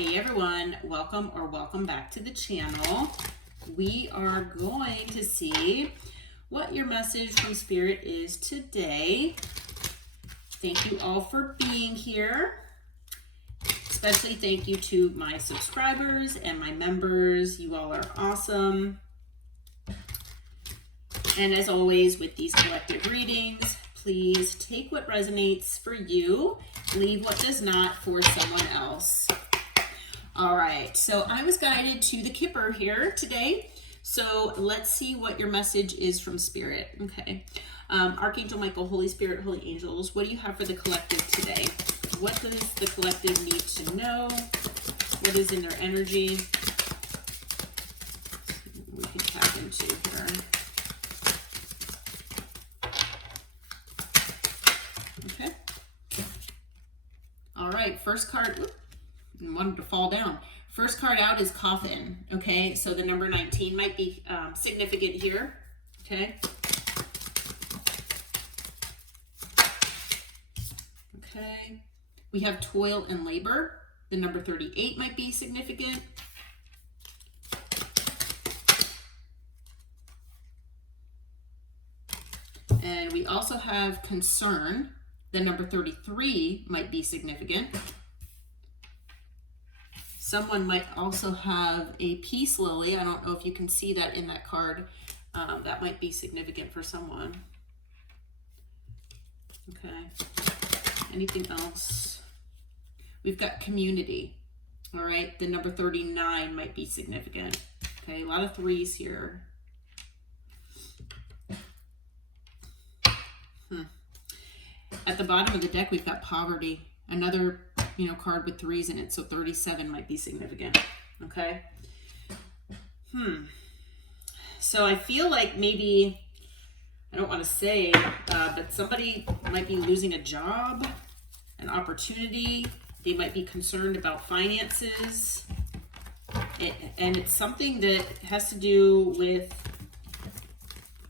Hey everyone, welcome back to the channel. We are going to see what your message from Spirit is today. Thank you all for being here. Especially thank you to my subscribers and my members. You all are awesome. And as always with these collective readings, please take what resonates for you, leave what does not for someone else. All right, so I was guided to the Kipper here today. So let's see what your message is from Spirit. Okay. Archangel Michael, Holy Spirit, Holy Angels, what do you have for the collective today? What does the collective need to know? What is in their energy? We can tap into here. Okay. All right, first card. Wanted to fall down. First card out is Coffin. Okay, so the number 19 might be significant here. Okay. Okay. We have Toil and Labor. The number 38 might be significant. And we also have Concern. The number 33 might be significant. Someone might also have a Peace Lily. I don't know if you can see that in that card. That might be significant for someone. Okay. Anything else? We've got Community. All right. The number 39 might be significant. Okay. A lot of threes here. At the bottom of the deck, we've got Poverty. Another card with threes in it, so 37 might be significant. Okay. So I feel like maybe, I don't want to say, but somebody might be losing a job, an opportunity. They might be concerned about finances. And it's something that has to do with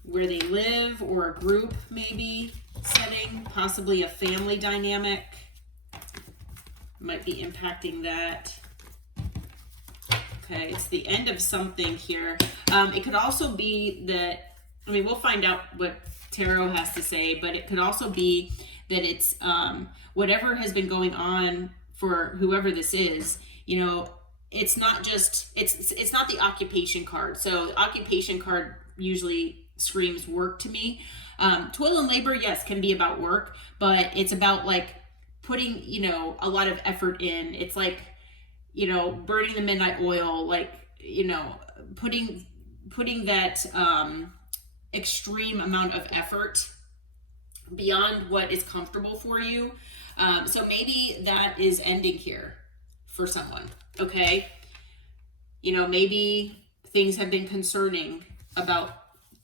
where they live or a group maybe setting, possibly a family dynamic. Might be impacting that. Okay, it's the end of something here. It could also be that, we'll find out what Tarot has to say, but it could also be that it's whatever has been going on for whoever this is, it's not just, it's not the occupation card. So the occupation card usually screams work to me. Toil and labor, yes, can be about work, but it's about like putting, a lot of effort in. It's like, burning the midnight oil, like, putting that extreme amount of effort beyond what is comfortable for you. So maybe that is ending here for someone. Okay. Maybe things have been concerning about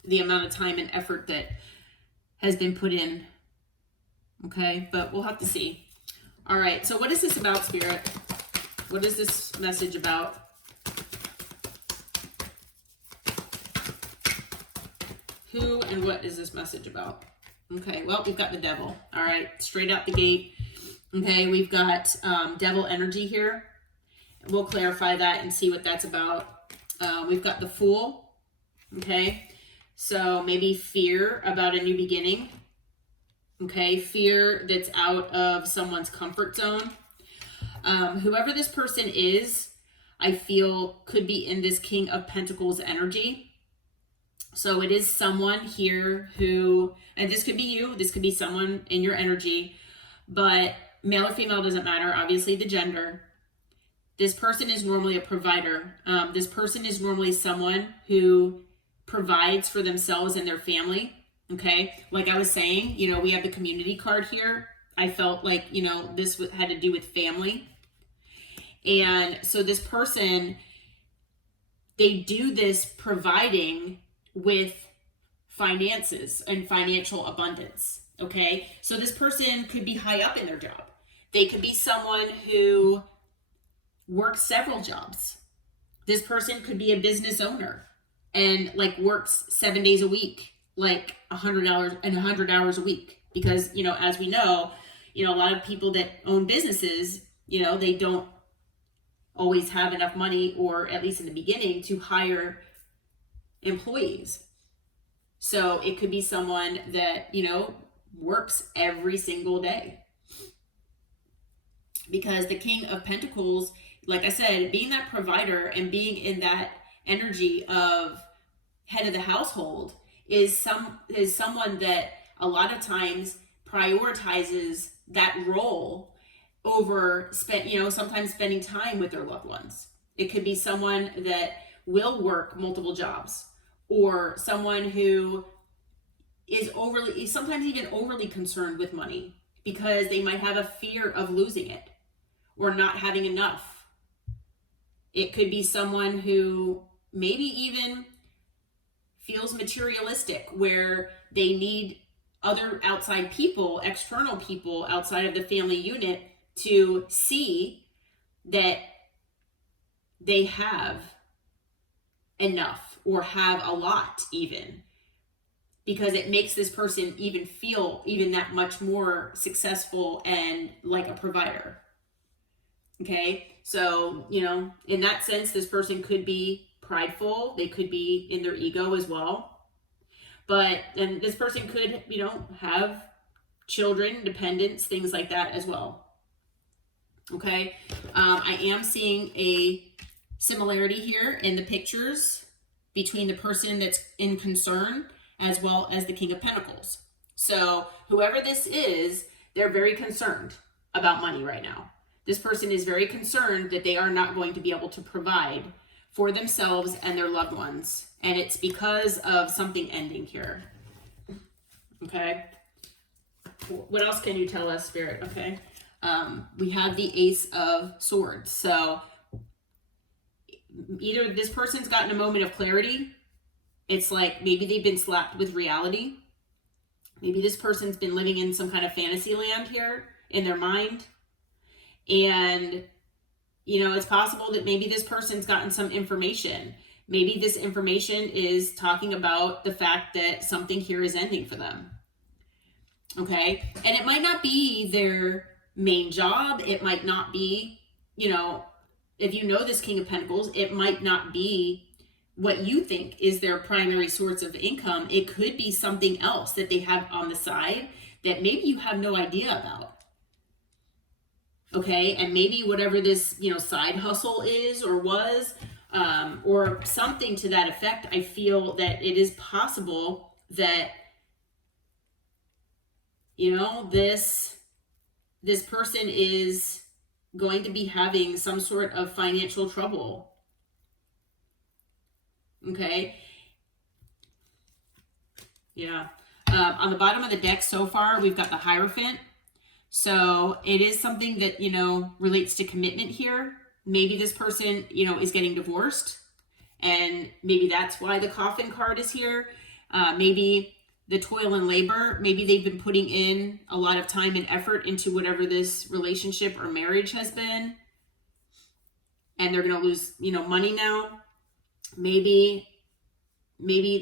the amount of time and effort that has been put in. Okay. But we'll have to see. All right, so what is this about, Spirit? What is this message about? Who and what is this message about? Okay, well, we've got the Devil. All right, straight out the gate. Okay, we've got Devil energy here. We'll clarify that and see what that's about. We've got the Fool. Okay, so maybe fear about a new beginning. Okay, fear that's out of someone's comfort zone. Whoever this person is, I feel could be in this King of Pentacles energy. So it is someone here who, and this could be you, this could be someone in your energy, but male or female doesn't matter, obviously the gender. This person is normally a provider. This person is normally someone who provides for themselves and their family. Okay, like I was saying, we have the Community card here. I felt like, this had to do with family. And so this person, they do this providing with finances and financial abundance. Okay, so this person could be high up in their job. They could be someone who works several jobs. This person could be a business owner and like works 7 days a week. Like 100 hours a week, because, as we know, a lot of people that own businesses, they don't always have enough money, or at least in the beginning, to hire employees. So it could be someone that, works every single day. Because the King of Pentacles, like I said, being that provider and being in that energy of head of the household is someone that a lot of times prioritizes that role over sometimes spending time with their loved ones. It could be someone that will work multiple jobs, or someone who is sometimes even overly concerned with money because they might have a fear of losing it or not having enough. It could be someone who maybe even feels materialistic, where they need other outside people, external people outside of the family unit, to see that they have enough or have a lot, even, because it makes this person even feel even that much more successful and like a provider. Okay, so in that sense, this person could be prideful. They could be in their ego as well. And this person could have children, dependents, things like that as well. Okay, I am seeing a similarity here in the pictures between the person that's in concern as well as the King of Pentacles. So whoever this is, they're very concerned about money right now. This person is very concerned that they are not going to be able to provide for themselves and their loved ones. And it's because of something ending here. Okay. What else can you tell us, Spirit? Okay. We have the Ace of Swords. So either this person's gotten a moment of clarity. It's like maybe they've been slapped with reality. Maybe this person's been living in some kind of fantasy land here in their mind. And, it's possible that maybe this person's gotten some information. Maybe this information is talking about the fact that something here is ending for them. Okay. And it might not be their main job. It might not be, if you know this King of Pentacles, it might not be what you think is their primary source of income. It could be something else that they have on the side that maybe you have no idea about. Okay, and maybe whatever this, side hustle is or was, or something to that effect, I feel that it is possible that, this person is going to be having some sort of financial trouble. Okay. Yeah. On the bottom of the deck so far, we've got the Hierophant. So it is something that, relates to commitment here. Maybe this person, is getting divorced, and maybe that's why the Coffin card is here. Maybe the toil and labor, maybe they've been putting in a lot of time and effort into whatever this relationship or marriage has been, and they're going to lose, money now. Maybe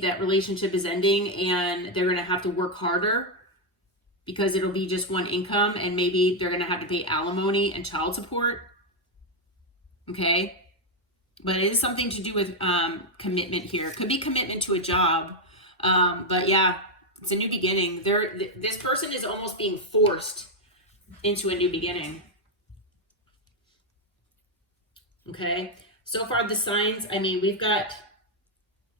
that relationship is ending and they're going to have to work harder because it'll be just one income, and maybe they're going to have to pay alimony and child support. Okay. But it is something to do with commitment here. Could be commitment to a job. But yeah, it's a new beginning. This person is almost being forced into a new beginning. Okay. So far the signs, we've got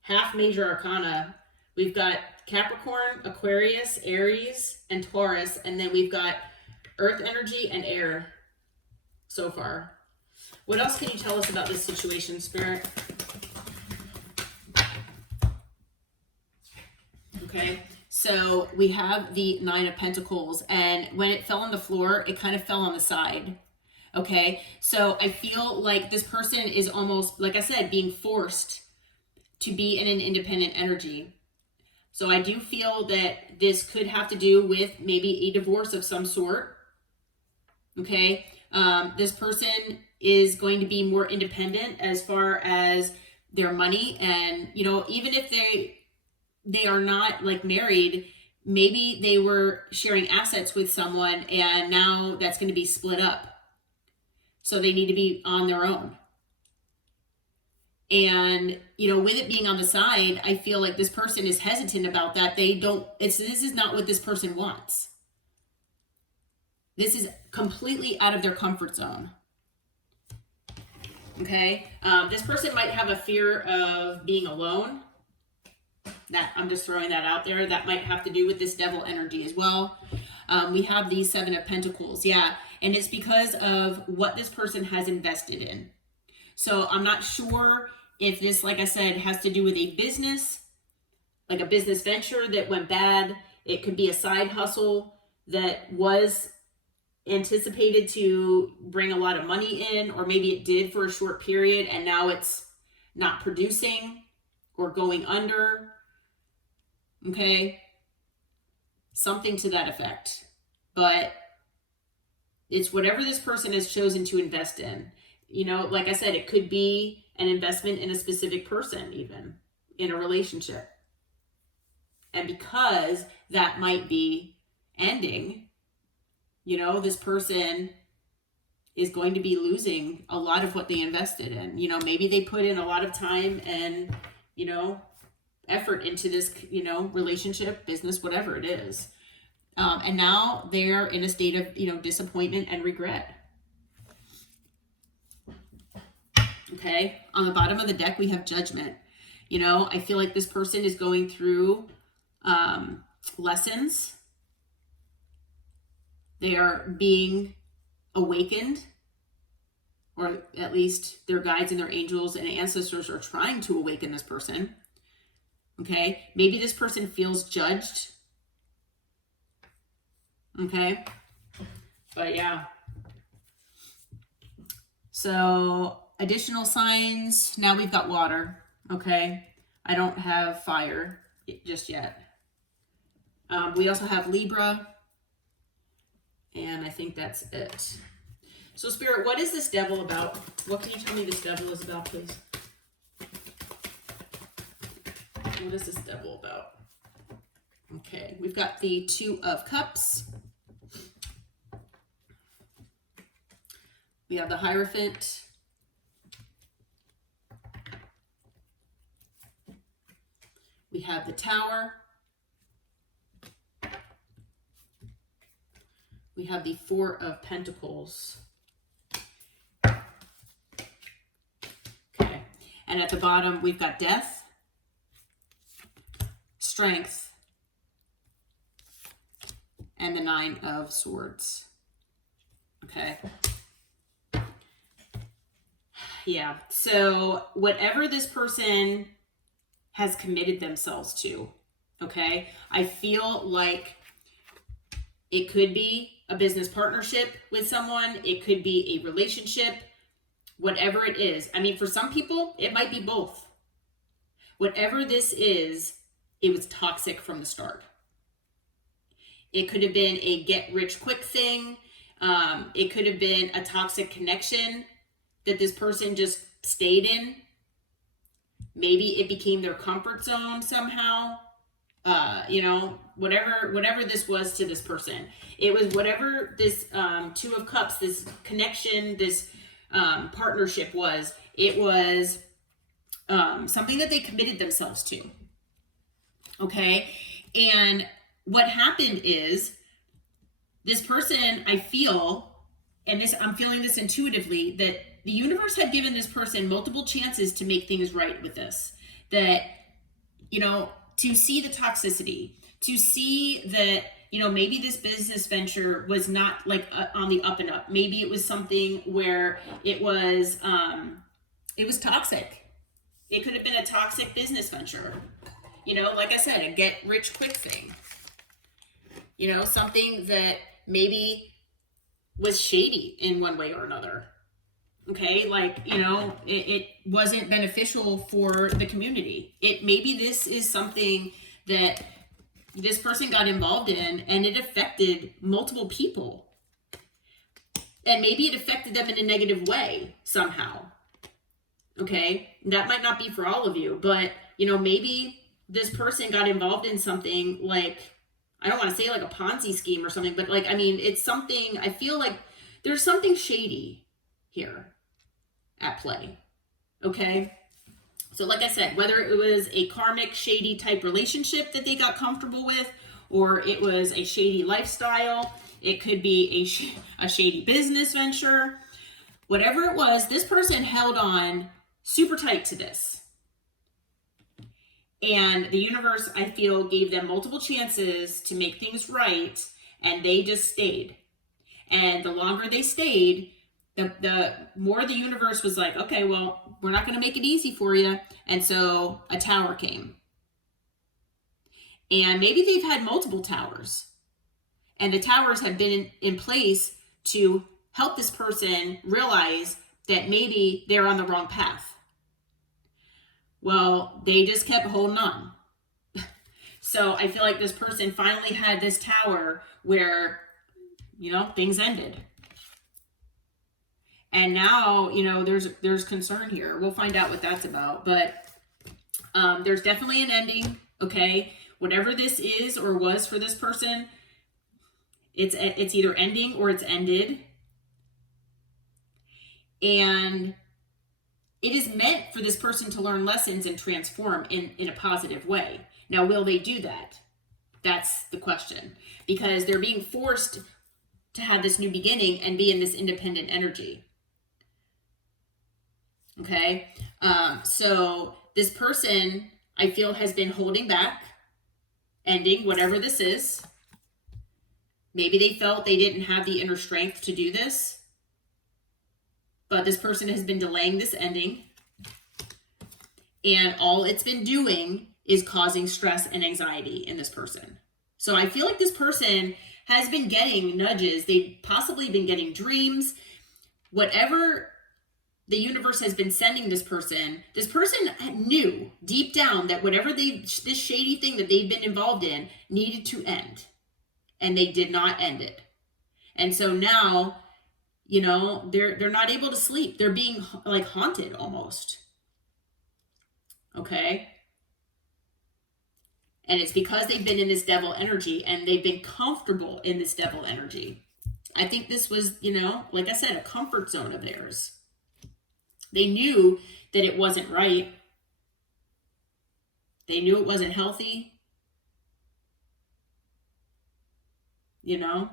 half major arcana. We've got Capricorn, Aquarius, Aries, and Taurus. And then we've got earth energy and air so far. What else can you tell us about this situation, Spirit? Okay, so we have the Nine of Pentacles, and when it fell on the floor, it kind of fell on the side. Okay, so I feel like this person is almost, like I said, being forced to be in an independent energy. So I do feel that this could have to do with maybe a divorce of some sort. Okay, this person is going to be more independent as far as their money, and even if they are not like married, maybe they were sharing assets with someone and now that's going to be split up, so they need to be on their own. And, you know, with it being on the side, I feel like this person is hesitant about that. This is not what this person wants. This is completely out of their comfort zone. Okay. This person might have a fear of being alone. That I'm just throwing that out there. That might have to do with this devil energy as well. We have the 7 of Pentacles. Yeah. And it's because of what this person has invested in. So I'm not sure if this, like I said, has to do with a business, like a business venture that went bad. It could be a side hustle that was anticipated to bring a lot of money in, or maybe it did for a short period and now it's not producing or going under. Okay. Something to that effect. But it's whatever this person has chosen to invest in. You know, like I said, it could be an investment in a specific person, even in a relationship. And because that might be ending, you know, this person is going to be losing a lot of what they invested in. You know, maybe they put in a lot of time and, you know, effort into this, you know, relationship, business, whatever it is. And now they're in a state of, you know, disappointment and regret. Okay. On the bottom of the deck, we have Judgment. You know, I feel like this person is going through lessons. They are being awakened, or at least their guides and their angels and ancestors are trying to awaken this person. Okay. Maybe this person feels judged. Okay. But yeah. So additional signs. Now we've got water. Okay. I don't have fire just yet. We also have Libra. And I think that's it. So Spirit, what is this devil about? What can you tell me this devil is about, please? What is this devil about? Okay, we've got the 2 of Cups. We have the Hierophant. We have the Tower. We have the 4 of Pentacles. Okay, and at the bottom, we've got Death, Strength, and the 9 of Swords. Okay. Yeah, so whatever this person has committed themselves to, okay, I feel like it could be a business partnership with someone. It could be a relationship, whatever it is. I mean, for some people, it might be both. Whatever this is, it was toxic from the start. It could have been a get-rich-quick thing. It could have been a toxic connection that this person just stayed in. Maybe it became their comfort zone somehow. You know, whatever this was to this person, it was whatever this 2 of Cups, this connection, this partnership was. It was something that they committed themselves to. Okay, and what happened is this person, I feel, and this I'm feeling this intuitively, that the universe had given this person multiple chances to make things right with this. That, you know, to see the toxicity, to see that, you know, maybe this business venture was not like on the up and up. Maybe it was something where it was toxic. It could have been a toxic business venture. You know, like I said, a get rich quick thing. You know, something that maybe was shady in one way or another. Okay, like, you know, it wasn't beneficial for the community. Maybe this is something that this person got involved in and it affected multiple people. And maybe it affected them in a negative way somehow. Okay, that might not be for all of you, but, you know, maybe this person got involved in something like, I don't want to say like a Ponzi scheme or something, but like, I mean, it's something, I feel like there's something shady here at play. Okay. So like I said, whether it was a karmic, shady type relationship that they got comfortable with, or it was a shady lifestyle, it could be a shady business venture, whatever it was, this person held on super tight to this. And the universe, I feel, gave them multiple chances to make things right, and they just stayed. And the longer they stayed, the more the universe was like, okay, well, we're not going to make it easy for you. And so a tower came. And maybe they've had multiple towers. And the towers have been in place to help this person realize that maybe they're on the wrong path. Well, they just kept holding on. So I feel like this person finally had this tower where, things ended. And now, there's concern here. We'll find out what that's about. But there's definitely an ending, okay? Whatever this is or was for this person, it's either ending or it's ended. And it is meant for this person to learn lessons and transform in a positive way. Now, will they do that? That's the question. Because they're being forced to have this new beginning and be in this independent energy. Okay? So this person, I feel, has been holding back, ending whatever this is. Maybe they felt they didn't have the inner strength to do this. But this person has been delaying this ending. And all it's been doing is causing stress and anxiety in this person. So I feel like this person has been getting nudges. They've possibly been getting dreams. Whatever the universe has been sending this person knew deep down that whatever this shady thing that they've been involved in needed to end. And they did not end it. And so now, they're not able to sleep. They're being like haunted almost. Okay? And it's because they've been in this devil energy and they've been comfortable in this devil energy. I think this was, like I said, a comfort zone of theirs. They knew that it wasn't right. They knew it wasn't healthy. Yeah.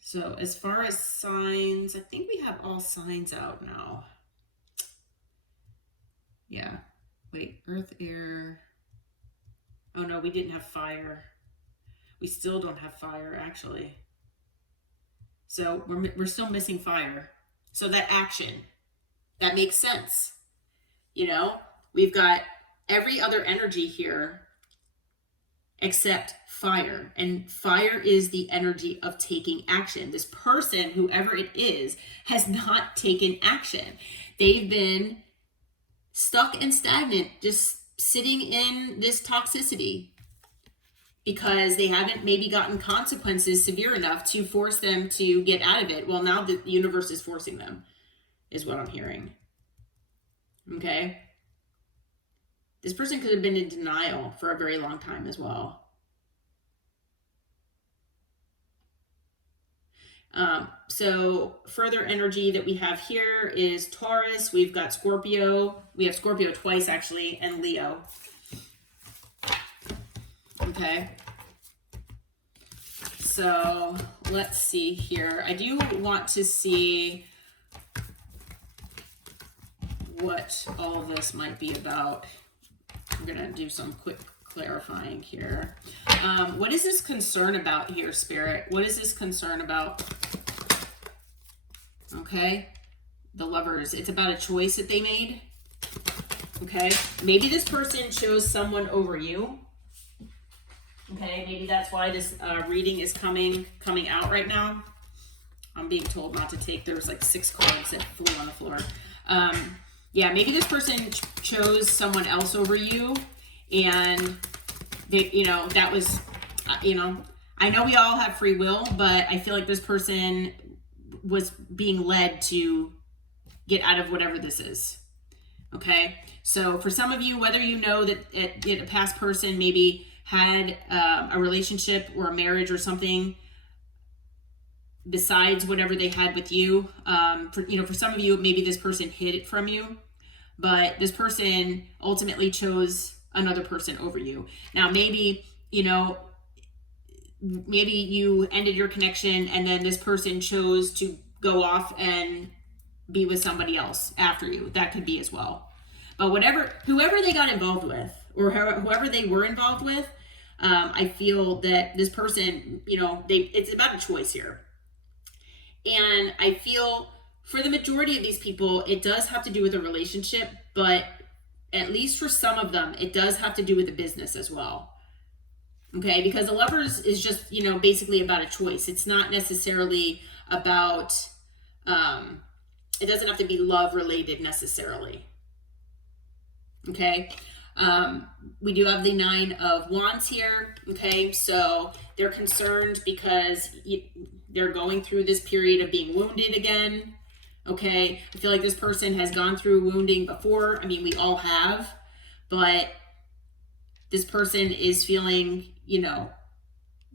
So as far as signs, I think we have all signs out now. Yeah. Wait, earth, air. Oh no, we didn't have fire. We still don't have fire, actually. So we're still missing fire. So that action, that makes sense. We've got every other energy here except fire. And fire is the energy of taking action. This person, whoever it is, has not taken action. They've been stuck and stagnant, just sitting in this toxicity because they haven't maybe gotten consequences severe enough to force them to get out of it. Well, now the universe is forcing them, is what I'm hearing. Okay? This person could have been in denial for a very long time as well. So further energy that we have here is Taurus. We've got Scorpio. We have Scorpio twice, actually, and Leo. Okay. So let's see here. I do want to see what all of this might be about. I'm going to do some quick clarifying here. What is this concern about here, Spirit? What is this concern about? Okay. The Lovers. It's about a choice that they made. Okay. Maybe this person chose someone over you. Okay. Maybe that's why this reading is coming out right now. I'm being told not to take. There's like 6 cards that flew on the floor. Yeah, maybe this person chose someone else over you, and they, that was, I know we all have free will, but I feel like this person was being led to get out of whatever this is. Okay, so for some of you, whether you know that a past person maybe had a relationship or a marriage or something besides whatever they had with you. For some of you, maybe this person hid it from you, but this person ultimately chose another person over you. Now, maybe you ended your connection and then this person chose to go off and be with somebody else after you. That could be as well. But whoever they got involved with, or whoever they were involved with, I feel that this person, it's about a choice here. And I feel for the majority of these people, it does have to do with a relationship, but at least for some of them, it does have to do with a business as well. Okay, because the Lovers is just, basically about a choice. It's not necessarily about, it doesn't have to be love related necessarily. Okay, we do have the 9 of Wands here. Okay, so they're concerned because they're going through this period of being wounded again. Okay, I feel like this person has gone through wounding before. I mean, we all have, but this person is feeling,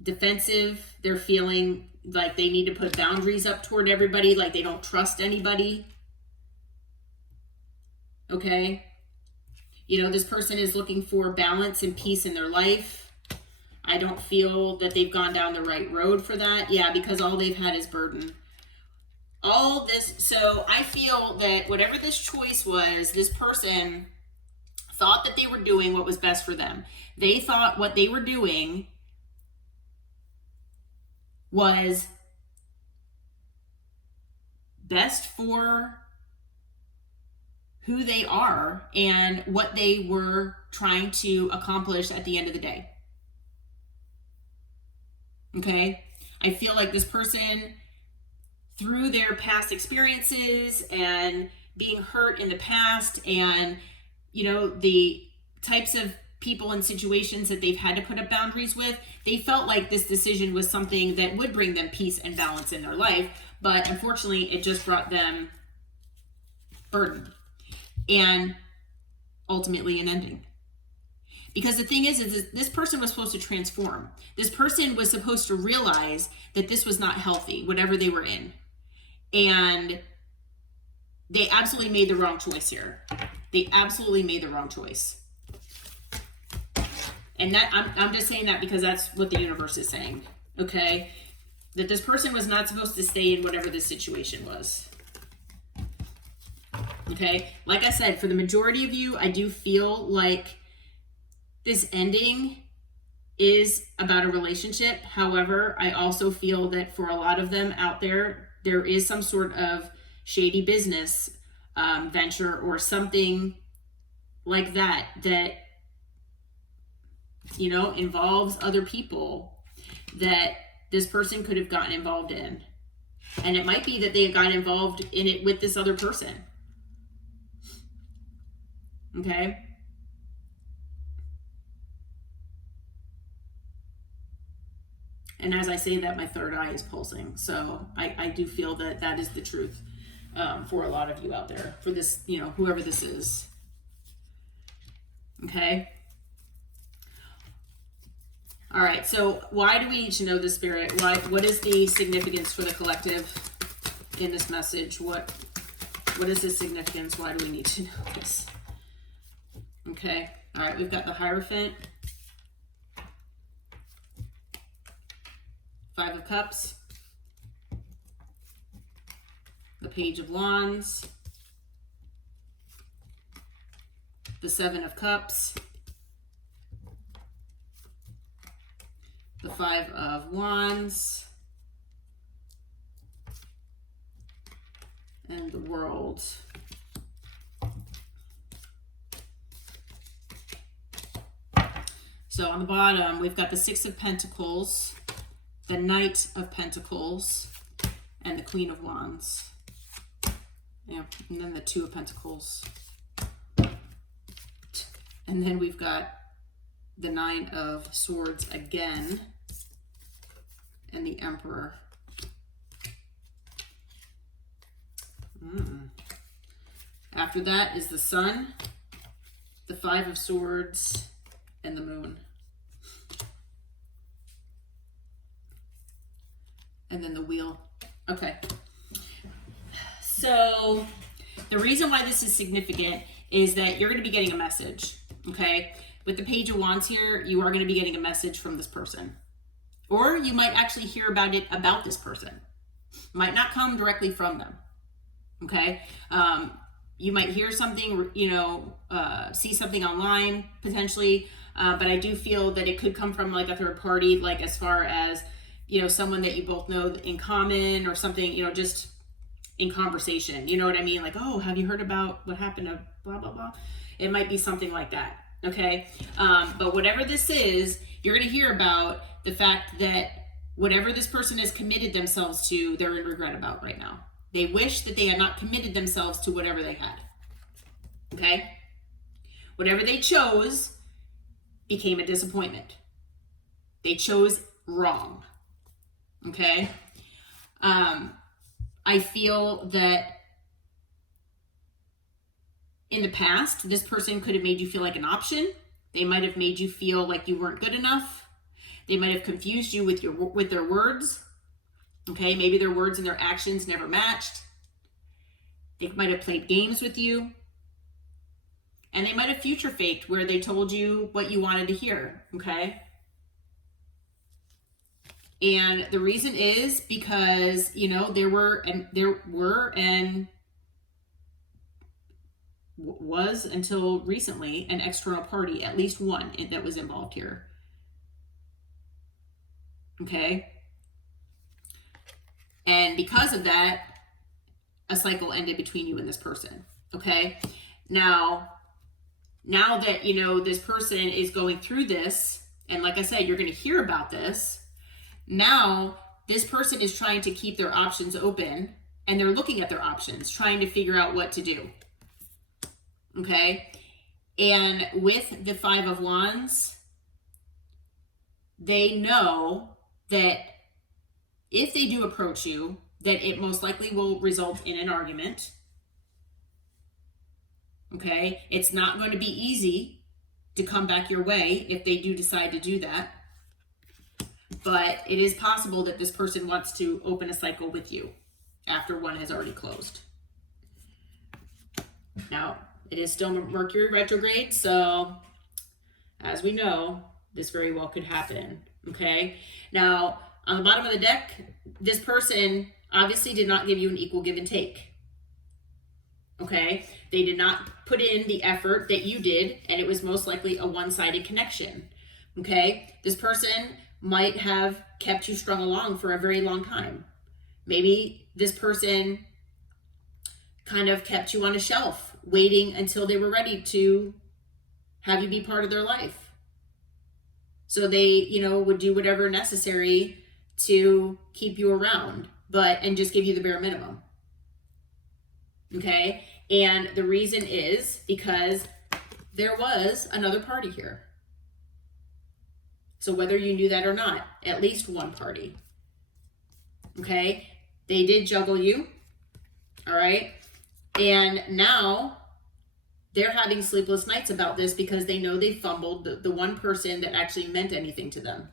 defensive. They're feeling like they need to put boundaries up toward everybody, like they don't trust anybody. Okay, this person is looking for balance and peace in their life. I don't feel that they've gone down the right road for that. Yeah, because all they've had is burden. All this, so I feel that whatever this choice was, this person thought that they were doing what was best for them. They thought what they were doing was best for who they are and what they were trying to accomplish at the end of the day. Okay? I feel like this person, through their past experiences and being hurt in the past and, the types of people and situations that they've had to put up boundaries with, they felt like this decision was something that would bring them peace and balance in their life. But unfortunately, it just brought them burden and ultimately an ending. Because the thing is this person was supposed to transform. This person was supposed to realize that this was not healthy, whatever they were in. And they absolutely made the wrong choice here. They absolutely made the wrong choice. And that I'm just saying that because that's what the universe is saying. Okay? That this person was not supposed to stay in whatever this situation was. Okay? Like I said, for the majority of you, I do feel like this ending is about a relationship. However, I also feel that for a lot of them out there, there is some sort of shady business venture or something like that involves other people that this person could have gotten involved in. And it might be that they got involved in it with this other person. Okay? And as I say that, my third eye is pulsing. So I do feel that that is the truth for a lot of you out there. For this, whoever this is. Okay? All right, so why do we need to know the Spirit? What is the significance for the collective in this message? What is the significance? Why do we need to know this? Okay, all right, we've got the Hierophant. 5 of Cups. The Page of Wands. The 7 of Cups. The 5 of Wands. And the World. So on the bottom, we've got the 6 of Pentacles, the Knight of Pentacles, and the Queen of Wands. Yeah, and then the 2 of Pentacles. And then we've got the 9 of Swords again, and the Emperor. After that is the Sun, the 5 of Swords, and the Moon. and then the wheel. Okay. So the reason why this is significant is that you're going to be getting a message, okay? With the Page of Wands here, you are going to be getting a message from this person. Or you might actually hear about it about this person. Might not come directly from them, okay? You might hear something, you know, see something online potentially, but I do feel that it could come from like a third party, like as far as, you know, someone that you both know in common or something, you know, just in conversation. You know what I mean? Like, oh, have you heard about what happened to blah, blah, blah? It might be something like that, okay? But whatever this is, you're going to hear about the fact that whatever this person has committed themselves to, they're in regret about right now. They wish that they had not committed themselves to whatever they had. Okay? Whatever they chose became a disappointment. They chose wrong. Okay? I feel that in the past, this person could have made you feel like an option. They might have made you feel like you weren't good enough. They might have confused you with their words. Okay, maybe their words and their actions never matched. They might have played games with you. And they might have future faked where they told you what you wanted to hear, okay? And the reason is because, you know, there was until recently an external party, at least one that was involved here. Okay? And because of that, a cycle ended between you and this person. Okay? Now that, you know, this person is going through this, and like I said, you're going to hear about this. Now, this person is trying to keep their options open, and they're looking at their options, trying to figure out what to do. Okay? And with the Five of Wands, they know that if they do approach you, that it most likely will result in an argument. Okay? It's not going to be easy to come back your way if they do decide to do that. But it is possible that this person wants to open a cycle with you after one has already closed. Now, it is still Mercury retrograde, so as we know, this very well could happen. Okay? Now, on the bottom of the deck, this person obviously did not give you an equal give and take. Okay? They did not put in the effort that you did, and it was most likely a one-sided connection. Okay? This person might have kept you strung along for a very long time. Maybe this person kind of kept you on a shelf, waiting until they were ready to have you be part of their life. So they, you know, would do whatever necessary to keep you around, and just give you the bare minimum. Okay? And the reason is because there was another party here. So whether you knew that or not, at least one party. Okay? They did juggle you. All right? And now they're having sleepless nights about this because they know they fumbled the one person that actually meant anything to them,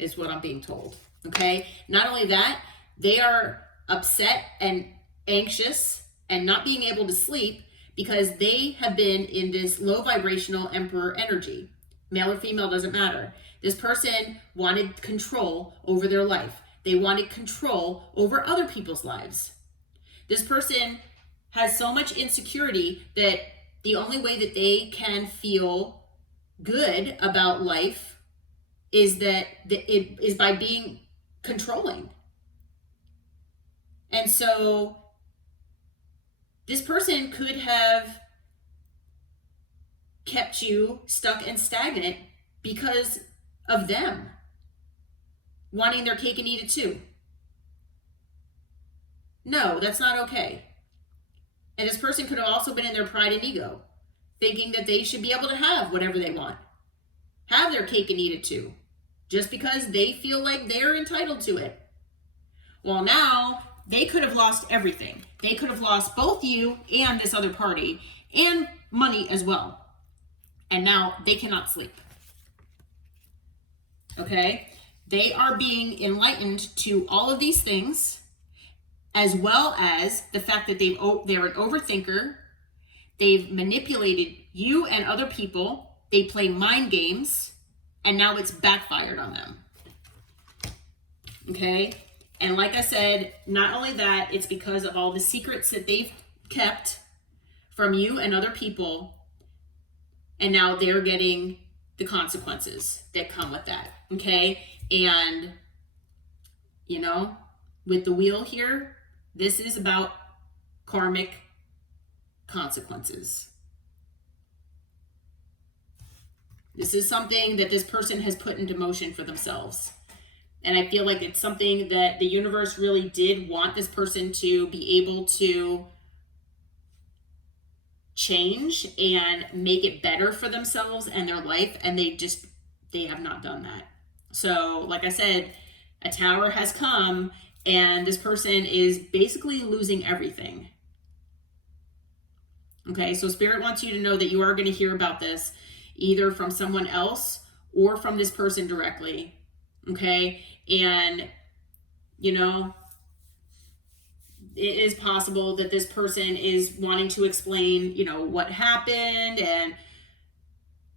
is what I'm being told. Okay? Not only that, they are upset and anxious and not being able to sleep because they have been in this low vibrational emperor energy. Male or female, doesn't matter. This person wanted control over their life. They wanted control over other people's lives. This person has so much insecurity that the only way that they can feel good about life is by being controlling. And so this person could have kept you stuck and stagnant because of them wanting their cake and eat it too. No, that's not okay. And this person could have also been in their pride and ego, thinking that they should be able to have whatever they want, have their cake and eat it too, just because they feel like they're entitled to it. Well, now they could have lost everything. They could have lost both you and this other party and money as well. And now they cannot sleep. Okay? They are being enlightened to all of these things, as well as the fact that they're an overthinker. They've manipulated you and other people. They play mind games, and now it's backfired on them. Okay? And like I said, not only that, it's because of all the secrets that they've kept from you and other people, and now they're getting the consequences that come with that. Okay? And, you know, with the wheel here, this is about karmic consequences. This is something that this person has put into motion for themselves. And I feel like it's something that the universe really did want this person to be able to change and make it better for themselves and their life. And they have not done that. So, like I said, a tower has come and this person is basically losing everything. Okay, so Spirit wants you to know that you are going to hear about this either from someone else or from this person directly. Okay, and you know, it is possible that this person is wanting to explain, you know, what happened and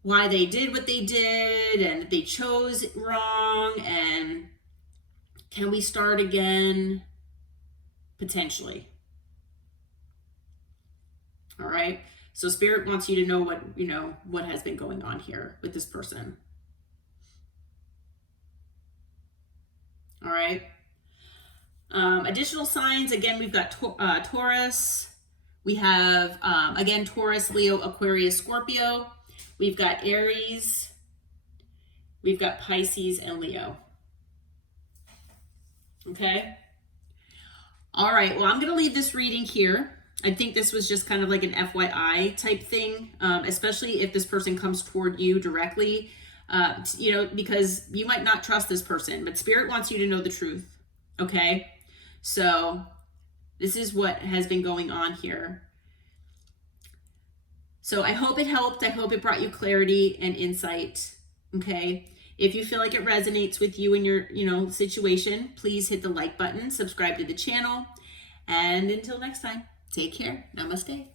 why they did what they did and they chose wrong and can we start again? Potentially. All right. So Spirit wants you to know what has been going on here with this person. All right. Additional signs, again, we've got Taurus. We have, again, Taurus, Leo, Aquarius, Scorpio. We've got Aries. We've got Pisces and Leo. Okay. All right. Well, I'm going to leave this reading here. I think this was just kind of like an FYI type thing, especially if this person comes toward you directly, you know, because you might not trust this person, but Spirit wants you to know the truth. Okay. So this is what has been going on here. So I hope it helped. I hope it brought you clarity and insight. Okay. If you feel like it resonates with you and your, situation, please hit the like button, subscribe to the channel. And until next time, take care. Namaste.